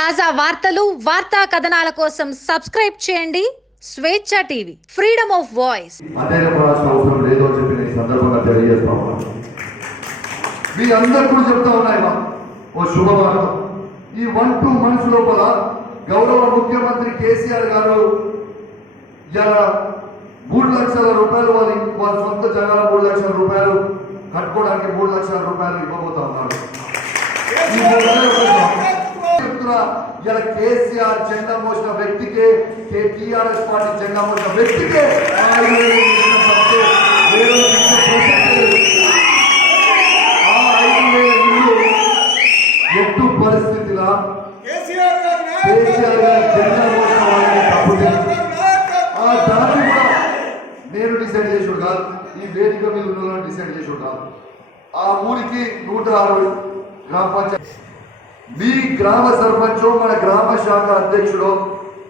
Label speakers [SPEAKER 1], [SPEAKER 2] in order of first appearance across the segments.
[SPEAKER 1] తాజా వార్తలు వార్తా కథనాల కోసం సబ్స్క్రైబ్ చేయండి. Swecha TV freedom of voice.
[SPEAKER 2] అవసరం లేదు అని చెప్పి నేను సందర్భంగా తెలియజేస్తా ఉన్నాను మీ అందరూ కూడా చెప్తా ఉన్నాయి ఓ శుభవార్త. ఈ వన్ టూ మంత్స్ లోపల గౌరవ ముఖ్యమంత్రి కేసీఆర్ గారు ఇలా మూడు లక్షల రూపాయలు వారి వారి సొంత జనాల మూడు లక్షల రూపాయలు కట్టుకోవడానికి మూడు లక్షల రూపాయలు ఇవ్వబోతా ఉన్నారు. ఇలా కేసీఆర్ జెండా మోసిన వ్యక్తికే టీఆర్ఎస్ పార్టీ జెండా మోసిన వ్యక్తికే ఎట్టు పరిస్థితిలా
[SPEAKER 3] కేసీఆర్ గారి
[SPEAKER 2] కేసీఆర్ గారి జెండా మోసిన వాళ్ళని తప్పుదే
[SPEAKER 3] నాయకత్వం.
[SPEAKER 2] ఆ దాన్ని కూడా నేను డిసైడ్ చేసుడు కాదు ఈ వేదిక మీద ఉన్న డిసైడ్ చేసుడు కాదు ఆ ఊరికి నూట అరవై గ్రామ పంచాయతీ మీ గ్రామ సర్పంచో మన గ్రామ శాఖ అధ్యక్షుడో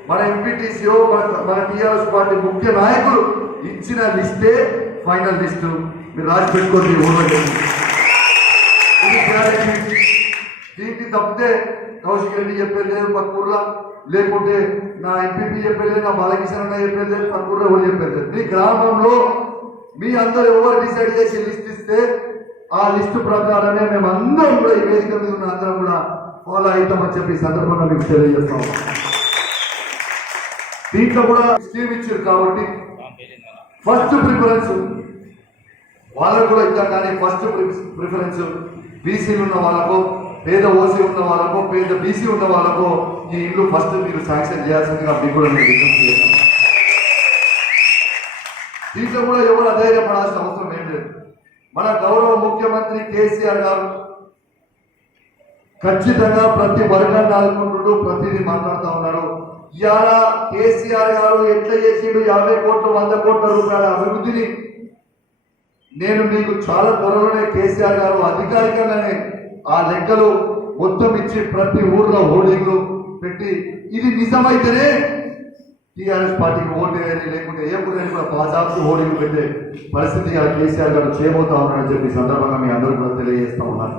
[SPEAKER 2] మన ఎంపీటీసీఓ మన మన టీఆర్ఎస్ పార్టీ ముఖ్య నాయకులు ఇచ్చిన లిస్టే ఫైనల్ లిస్టు. మీరు రాసి పెట్టుకోండి ఊళ్ళో ఇది తప్పితే కౌశిక్ రెడ్డి చెప్పేది లేదు పక్కూర్లో. లేకుంటే నా ఎంపీపీ చెప్పేది లేదు నా బాలకిషన్ అన్న చెప్పేది లేదు పక్కూర్లో ఎవరు చెప్పేది లేదు. మీ గ్రామంలో మీ అందరు ఎవరు డిసైడ్ చేసి లిస్ట్ ఇస్తే ఆ లిస్టు ప్రకారమే మేము అందరం కూడా ఈ వేదిక మీద ఉన్న అందరం కూడా ఫాలో అవుతామని చెప్పి సందర్భంగా మీకు తెలియజేస్తాం. దీంట్లో కూడా స్కీమ్ ఇచ్చారు కాబట్టి ఫస్ట్ ప్రిఫరెన్స్ వాళ్ళకు కూడా ఇద్దాం కానీ ఫస్ట్ ప్రిఫరెన్స్ బీసీలు ఉన్న వాళ్ళకు పేద ఓసీ ఉన్న వాళ్ళకు పేద బీసీ ఉన్న వాళ్ళకు ఈ ఇల్లు ఫస్ట్ మీరు శాంక్షన్ చేయాల్సిందిగా మీకు కూడా నేను విజ్ఞప్తి చేస్తాను. దీంట్లో కూడా ఎవరు అధైర్యపడాల్సిన అవసరం ఏం లేదు. మన గౌరవ ముఖ్యమంత్రి కేసీఆర్ గారు ఖచ్చితంగా ప్రతి వర్గాన్ని ఆదుకుంటున్నాడు ప్రతిదీ మాట్లాడుతూ ఉన్నాడు. ఇవాళ కేసీఆర్ గారు ఎట్లా చేసిండు? యాభై కోట్ల వంద కోట్ల రూపాయల అభివృద్ధిని. నేను మీకు చాలా త్వరలోనే కేసీఆర్ గారు అధికారికంగానే ఆ లెక్కలు మొత్తం ఇచ్చి ప్రతి ఊర్లో హోర్డింగ్లు పెట్టి ఇది నిజమైతేనే టీఆర్ఎస్ పార్టీకి ఓటు వేయాలి లేకుంటే ఏ ఊరైనా కూడా పాజాబ్కి హోర్డింగ్ పెట్టే పరిస్థితి కేసీఆర్ గారు చేయబోతా ఉన్నారని చెప్పి సందర్భంగా మీ అందరూ కూడా తెలియజేస్తా ఉన్నారు.